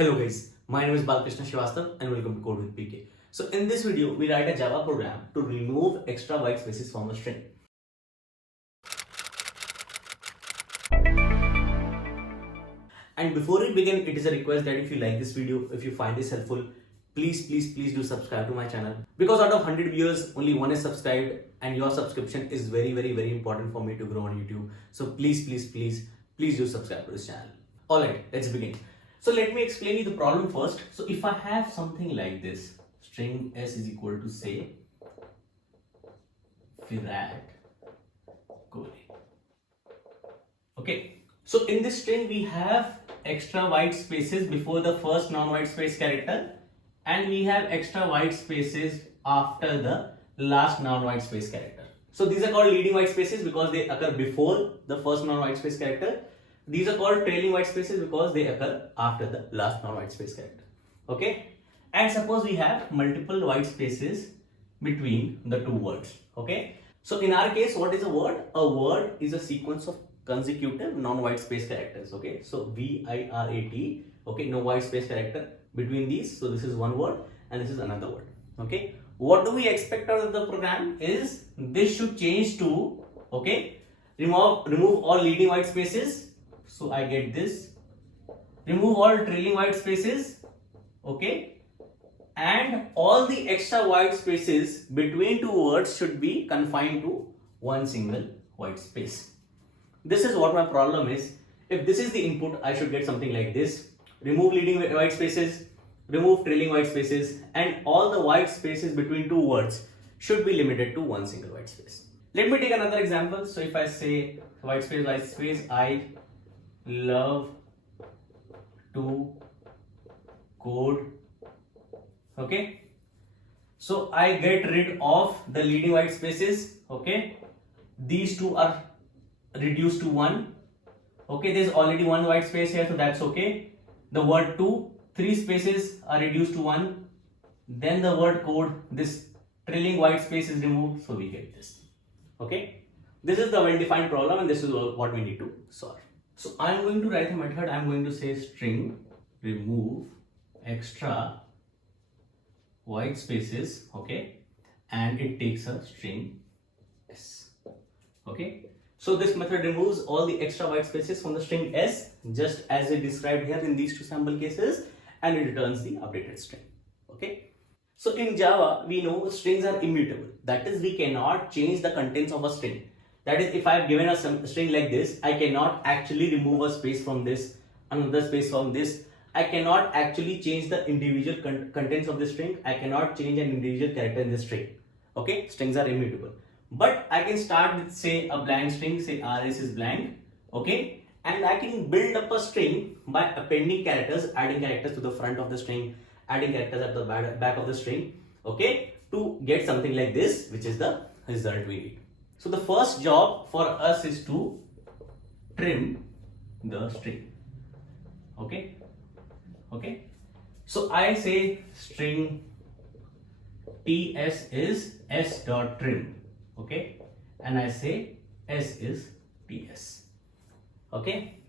Hello guys, my name is Balkrishna Srivastav and welcome to Code with BK. So in this video, we write a Java program to remove extra white spaces from a string. And before we begin, it is a request that if you like this video, if you find this helpful, please do subscribe to my channel. Because out of 100 viewers, only one is subscribed and your subscription is very important for me to grow on YouTube. So please do subscribe to this channel. Alright, let's begin. So let me explain you the problem first. So if I have something like this, string s is equal to say virat Kohli. Okay, so in this string we have extra white spaces before the first non-white space character and we have extra white spaces after the last non-white space character. So these are called leading white spaces because they occur before the first non-white space character. These are called trailing white spaces because they occur after the last non-white space character. Okay, and suppose we have multiple white spaces between the two words. Okay, so in our case, what is a word? A word is a sequence of consecutive non-white space characters. Okay, so VIRAT. Okay, no white space character between these. So this is one word and this is another word. Okay, what do we expect out of the program is this should change to, okay, remove all leading white spaces. So I get this, remove all trailing white spaces, okay, and all the extra white spaces between two words should be confined to one single white space. This is what my problem is. If this is the input, I should get something like this: remove leading white spaces, remove trailing white spaces, and all the white spaces between two words should be limited to one single white space. Let me take another example. So if I say white space, I love to code. Okay, so I get rid of the leading white spaces. Okay, these two are reduced to one. Okay, there's already one white space here, so that's okay. The word to, 3 spaces are reduced to one. Then the word code, this trailing white space is removed, so we get this. Okay, this is the well-defined problem and this is what we need to solve. So I'm going to write a method. I'm going to say string remove extra white spaces, okay, and it takes a string s. Okay, so this method removes all the extra white spaces from the string s, just as it described here in these two sample cases, and it returns the updated string. Okay, so in Java we know strings are immutable. That is, we cannot change the contents of a string. That is, if I have given a string like this, I cannot actually remove a space from this, another space from this. I cannot actually change the individual contents of the string. I cannot change an individual character in the string. Okay, strings are immutable. But I can start with, say, a blank string, say rs is blank. Okay, and I can build up a string by appending characters, adding characters to the front of the string, adding characters at the back of the string. Okay, to get something like this, which is the result we need. So the first job for us is to trim the string. Okay, so I say string ts is s.trim. Okay, and I say s is ts. Okay,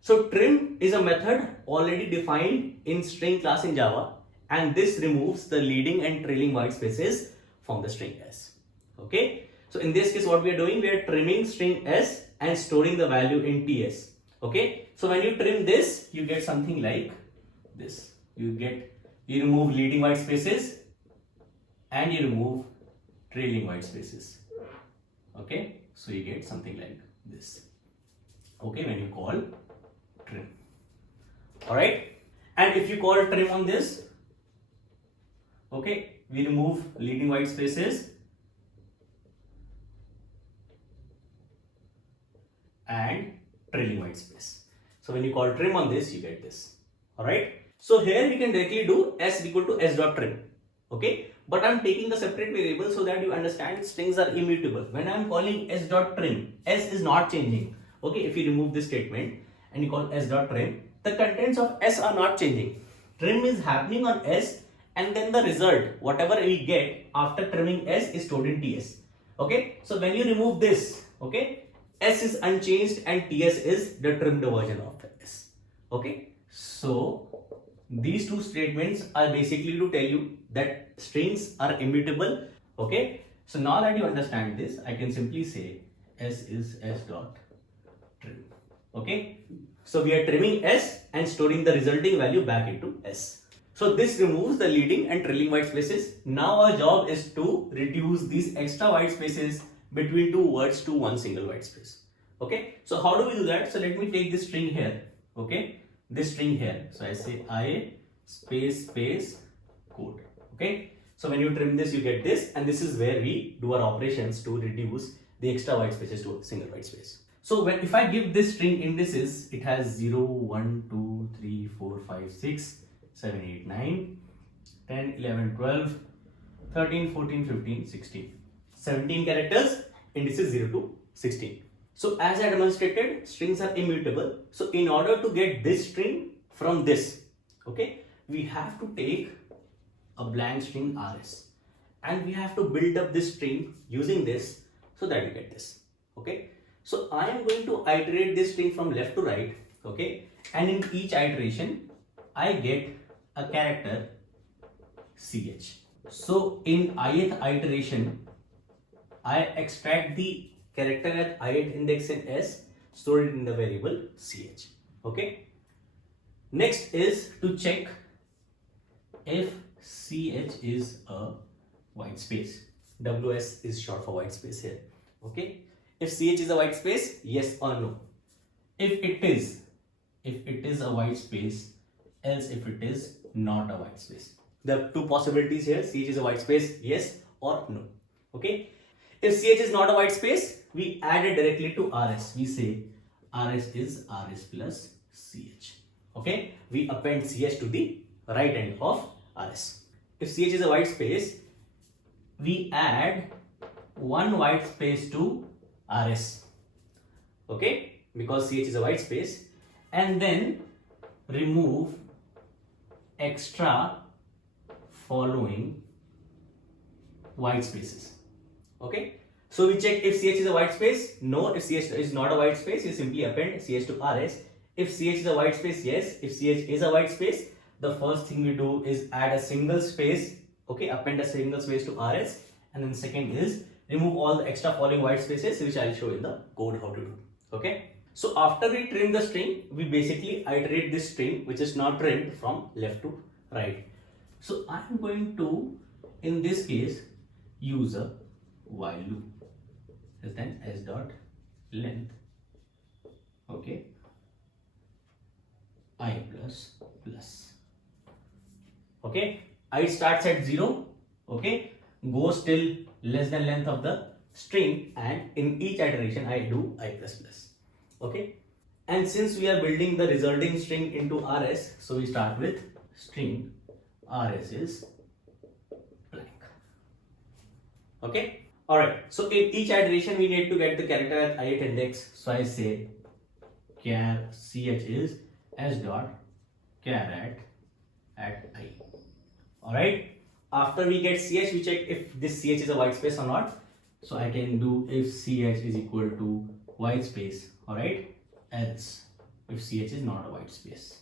so trim is a method already defined in string class in Java, and this removes the leading and trailing white spaces from the string s. Okay, so in this case, what we are doing, we are trimming string s and storing the value in ts. Okay, so when you trim this, you get something like this. You remove leading white spaces and you remove trailing white spaces. Okay, so you get something like this. Okay, when you call trim. Alright, and if you call trim on this, okay, we remove leading white spaces and trailing white space. So when you call trim on this, you get this. Alright, so here we can directly do s equal to s.trim. Okay, but I'm taking the separate variable so that you understand strings are immutable. When I'm calling s.trim, s is not changing. Okay, if you remove this statement and you call s.trim, the contents of s are not changing. Trim is happening on s, and then the result, whatever we get after trimming s, is stored in ts. Okay, so when you remove this, okay, s is unchanged and ts is the trimmed version of s. Okay, so these two statements are basically to tell you that strings are immutable. Okay, so now that you understand this, I can simply say s is s dot trim. Okay, so we are trimming s and storing the resulting value back into s. So this removes the leading and trailing white spaces. Now our job is to reduce these extra white spaces between two words to one single white space. Okay, so how do we do that? So let me take this string here. Okay, this string here. So I say I space code. Okay, so when you trim this, you get this, and this is where we do our operations to reduce the extra white spaces to a single white space. So if I give this string indices, it has 0, 1, 2, 3, 4, 5, 6, 7, 8, 9, 10, 11, 12, 13, 14, 15, 16. 17 characters, indices 0 to 16. So as I demonstrated, strings are immutable. So in order to get this string from this, okay, we have to take a blank string rs and we have to build up this string using this so that we get this. Okay, so I am going to iterate this string from left to right. Okay, and in each iteration I get a character ch. So in ith iteration I extract the character at ith index in s, store it in the variable ch. Okay, next is to check if ch is a white space. ws is short for white space here. Okay, if ch is a white space, yes or no. If it is a white space, else if it is not a white space. There are two possibilities here: ch is a white space, yes or no. Okay, if ch is not a white space, we add it directly to rs. We say rs is rs plus ch. Okay, we append ch to the right end of rs. If ch is a white space, we add one white space to rs. Okay, because ch is a white space, and then remove extra following white spaces. Okay, so we check if ch is a white space. No. If ch is not a white space, you simply append ch to rs. If ch is a white space, yes. If ch is a white space, the first thing we do is add a single space. Okay, append a single space to rs, and then second is remove all the extra following white spaces, which I'll show in the code how to do. Okay, so after we trim the string, we basically iterate this string which is not trimmed from left to right. So I'm going to, in this case, use a while loop. Then s dot length, okay, I plus plus. Okay, I starts at 0. Okay, goes till less than length of the string, and in each iteration I do I plus plus. Okay, and since we are building the resulting string into rs, so we start with string rs is blank. Okay, all right, so in each iteration we need to get the character at ith index. So I say char ch is s dot char at I. All right, after we get ch, we check if this ch is a white space or not. So I can do if ch is equal to white space, all right, else if ch is not a white space.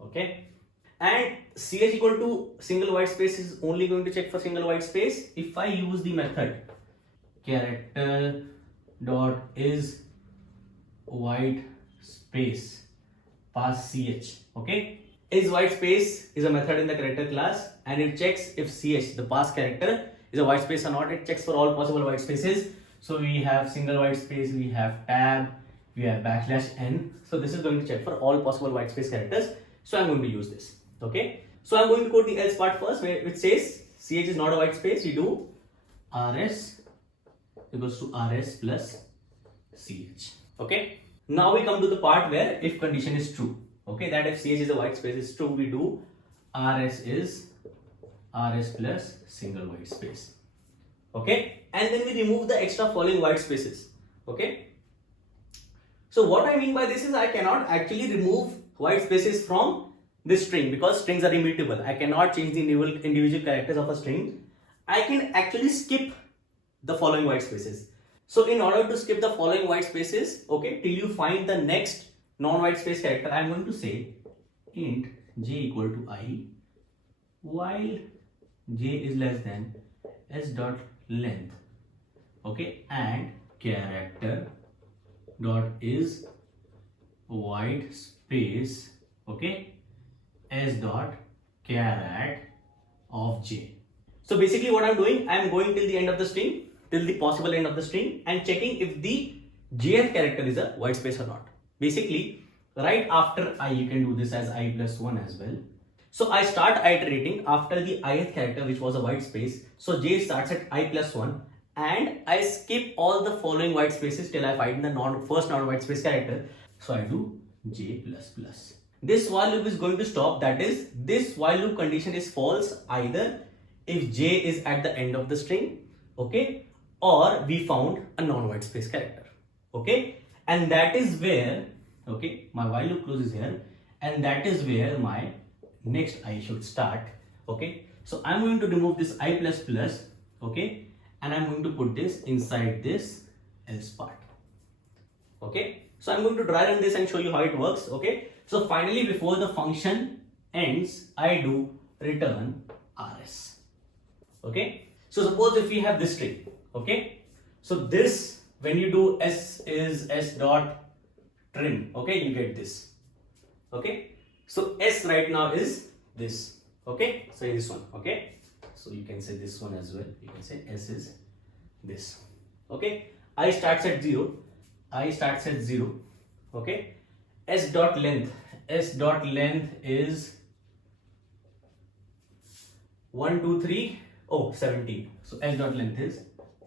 Okay, and ch equal to single white space is only going to check for single white space if I use the method character dot is white space pass ch. Okay, is white space is a method in the character class, and it checks if ch, the pass character, is a white space or not. It checks for all possible white spaces. So we have single white space, we have tab, we have \n. So this is going to check for all possible white space characters. So I'm going to use this. Okay, so I'm going to code the else part first, which says ch is not a white space. We do rs equals to rs plus ch. Okay, now we come to the part where if condition is true. Okay, that if ch is a white space is true, we do rs is rs plus single white space. Okay, and then we remove the extra following white spaces. Okay, so what I mean by this is I cannot actually remove white spaces from this string because strings are immutable. I cannot change the individual characters of a string. I can actually skip the following white spaces. So in order to skip the following white spaces, okay, till you find the next non-white space character, I'm going to say int j equal to I, while j is less than s dot length, okay, and character dot is white space, okay, s dot caret of j. So basically what I'm doing, I'm going till the end of the string, till the possible end of the string, and checking if the jth character is a white space or not. Basically, right after I, you can do this as I plus 1 as well. So I start iterating after the ith character, which was a white space. So j starts at I plus 1, and I skip all the following white spaces till I find the first non-white space character. So I do j plus plus. This while loop is going to stop, that is, this while loop condition is false either if j is at the end of the string, okay, or we found a non-white space character, okay, and that is where, okay, my while loop closes here, and that is where my next I should start, okay. So I'm going to remove this I plus plus, okay, and I'm going to put this inside this else part, okay. So I'm going to try run this and show you how it works, okay. So finally, before the function ends, I do return rs, okay. So suppose if we have this string, okay, so this, when you do s is s dot trim, okay, you get this, okay. So s right now is this, okay, so this one, okay, so you can say this one as well, you can say s is this, okay. I starts at 0, okay. S dot length is 1 2 3 oh 17, so s dot length is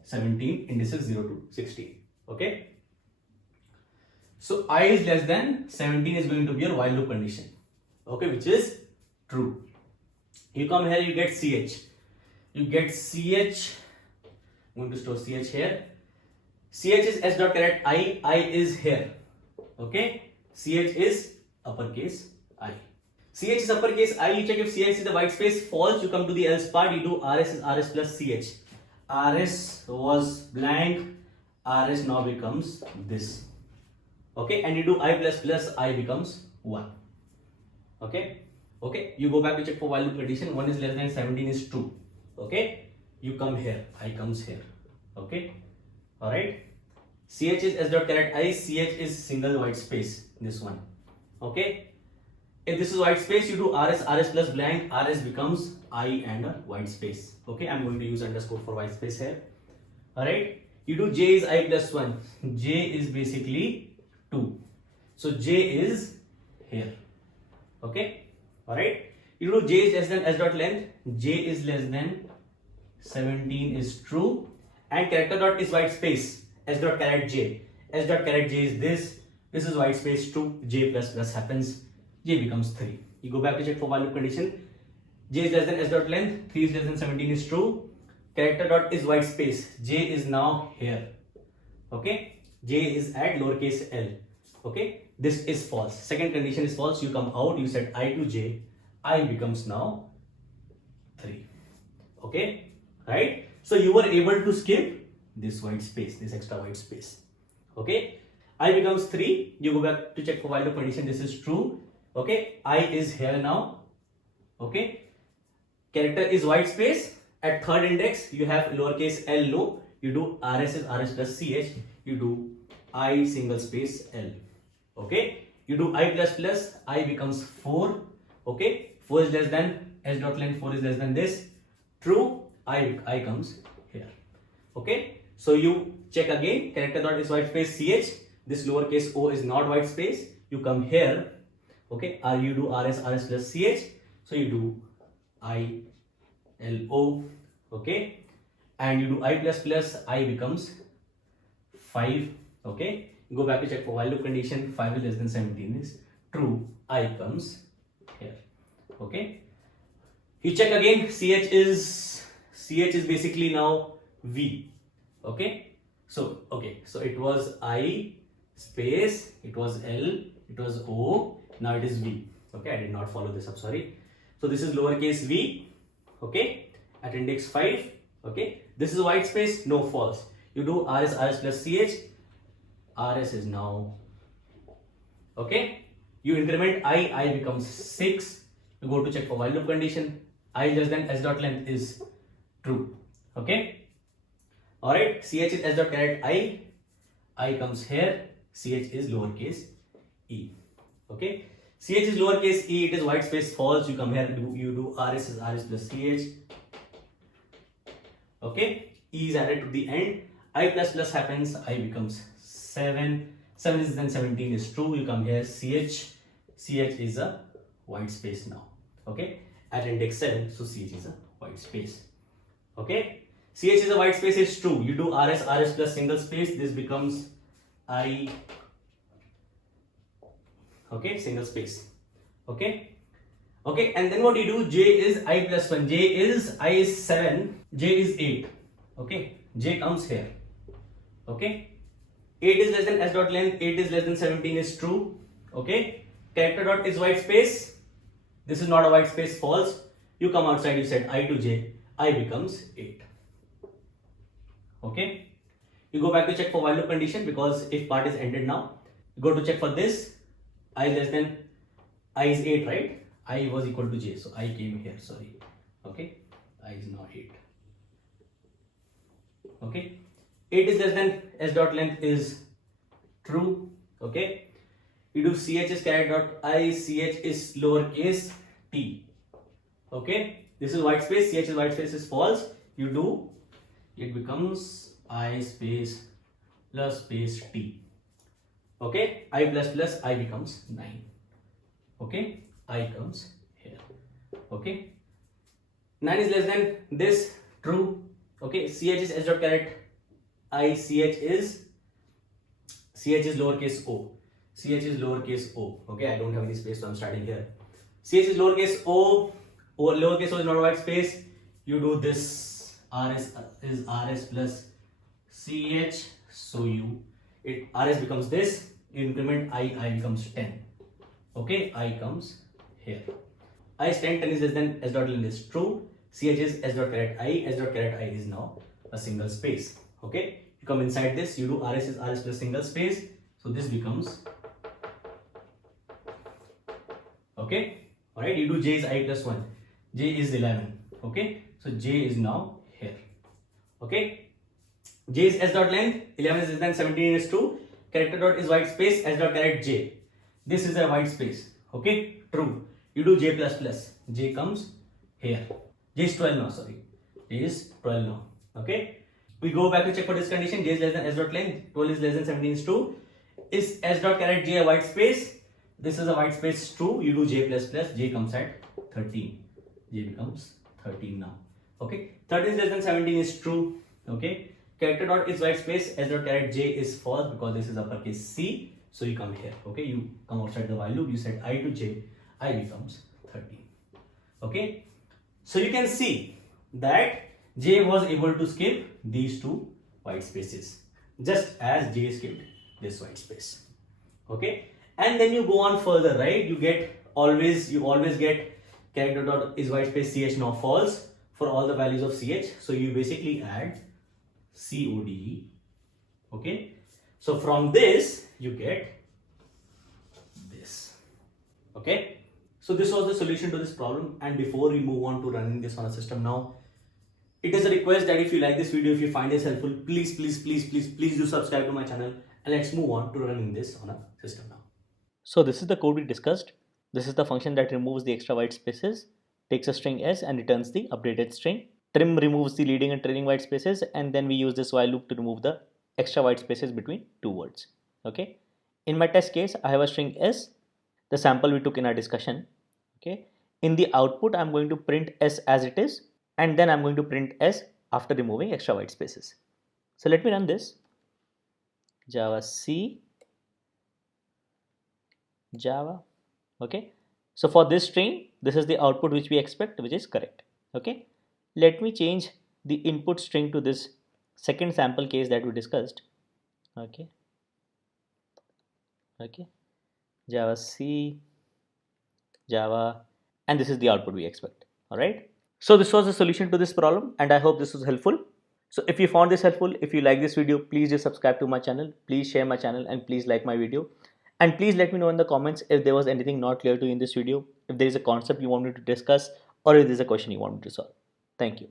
17, indices 0 to 16, okay. So I is less than 17 is going to be your while loop condition, okay, which is true. You come here, you get ch, I'm going to store ch here. Ch is s dot caret I is here, okay. Ch is uppercase I. Ch is uppercase I, you check if ch is the white space, false, you come to the else part, you do rs is rs plus ch. Rs was blank, rs now becomes this, okay, and you do I plus plus, I becomes 1, okay. Okay, you go back to check for while loop condition, 1 is less than 17 is true, okay. You come here, I comes here, okay, alright. Ch is s dot caret I, ch is single white space, this one, okay. If this is white space, you do rs plus blank, rs becomes I and a white space, okay. I'm going to use underscore for white space here, alright. You do j is I plus 1, j is basically 2, so j is here, okay, alright. You do j is less than s dot length, j is less than 17 is true, and character dot is white space, s dot caret j is this is white space 2, j plus plus happens, j becomes 3. You go back to check for while loop condition, j is less than s dot length, 3 is less than 17 is true, character dot is white space, j is now here, okay, j is at lowercase l, okay, this is false, second condition is false, you come out, you set I to j, I becomes now 3, okay, right. So you were able to skip this white space, this extra white space, okay. I becomes 3, you go back to check for while loop condition, this is true, okay, I is here now, okay, character is white space, at third index you have lowercase l low, you do rs is rs plus ch, you do I single space l, okay, you do I plus plus, I becomes 4, okay, 4 is less than s dot length, 4 is less than this, true, I comes here, okay. So you check again, character dot is white space ch, this lowercase o is not white space, you come here, okay, you do rs plus ch, so you do I l o, okay, and you do I plus plus, I becomes 5, okay. You go back to check for while loop condition, 5 is less than 17 is true, I comes here, okay. You check again, ch is basically now v, okay. So it was I space, it was L, it was O, now it is V, okay. I did not follow this up, sorry. So this is lowercase v, okay, at index 5, okay. This is white space, no, false. You do rs plus ch, rs is now, okay, You increment I becomes 6. You go to check for while loop condition. I less than s dot length is true. Okay. Alright, ch is s dot caret I comes here, ch is lowercase e. Okay. Ch is lowercase e, it is white space false. You come here, you do rs is rs plus ch. Okay, e is added to the end. I plus plus happens, I becomes 7. 7 is then 17 is true. You come here, ch is a white space now. Okay, at index 7, so ch is a white space. Okay, ch is a white space is true. You do rs plus single space, this becomes I. Okay, single space. Okay. Okay, and then what you do, j is I plus 1, I is 7, j is 8. Okay, j comes here. Okay, 8 is less than s dot length, 8 is less than 17 is true. Okay, character dot is white space. This is not a white space, false. You come outside, you set I to j, I becomes 8. Okay, you go back to check for while loop condition because if part is ended now. You go to check for this, I less than, I is 8, right? I was equal to j, so I came here, sorry. Okay, I is now 8. Okay, 8 is less than s dot length is true. Okay, you do ch is caret dot I, ch is lowercase t. Okay, this is white space, ch is white space is false. You do, it becomes I space plus space t. Okay, I plus plus I becomes 9. Okay, I comes here. Okay, 9 is less than this, true. Okay, ch is s dot caret I, ch is lowercase o. Ch is lowercase o. Okay, I don't have any space, so I'm starting here. Ch is lowercase o. Lowercase o is not a white space. You do this, rs is rs plus ch. So rs becomes this. You increment I becomes 10. Okay, I comes here. I is 10, 10 is less than s dot length is true. Ch is s dot caret I. S dot caret I is now a single space. Okay, you come inside this, you do rs is rs plus single space. So this becomes, okay, alright, you do j is I plus 1. J is 11. Okay, so j is now here. Okay, j is s dot length, 11 is less than 17 is true. Character dot is white space, s dot caret j. This is a white space. Okay, true. You do j plus plus. J comes here. J is 12 now, sorry. J is 12 now. Okay. We go back to check for this condition. J is less than s dot length. 12 is less than 17 is true. Is s dot caret j a white space? This is a white space, true. You do j plus plus. J comes at 13. J becomes 13 now. Okay. 13 is less than 17 is true. Okay. Character dot is white space. S dot caret j is false because this is uppercase C. So you come here. Okay. You come outside the while loop. You set I to j. I becomes 13. Okay. So you can see that j was able to skip these two white spaces just as j skipped this white space. Okay. And then you go on further, right? You always get character dot is white space ch now false for all the values of ch. So you basically add CODE. Okay. So from this you get this. Okay. So this was the solution to this problem, and before we move on to running this on a system now, it is a request that if you like this video, if you find this helpful, please do subscribe to my channel, and let's move on to running this on a system now. So this is the code we discussed. This is the function that removes the extra white spaces, takes a string s and returns the updated string. Trim removes the leading and trailing white spaces, and then we use this while loop to remove the extra white spaces between two words. Okay. In my test case, I have a string s, the sample we took in our discussion. Okay. In the output, I'm going to print s as it is, and then I'm going to print s after removing extra white spaces. So let me run this. Java C, Java. Okay. So for this string, this is the output which we expect, which is correct. Okay. Let me change the input string to this second sample case that we discussed. Okay. Okay. Java C, Java, and this is the output we expect. All right. So this was the solution to this problem, and I hope this was helpful. So if you found this helpful, if you like this video, please do subscribe to my channel, please share my channel, and please like my video. And please let me know in the comments if there was anything not clear to you in this video, if there is a concept you want me to discuss, or if there is a question you want me to solve. Thank you.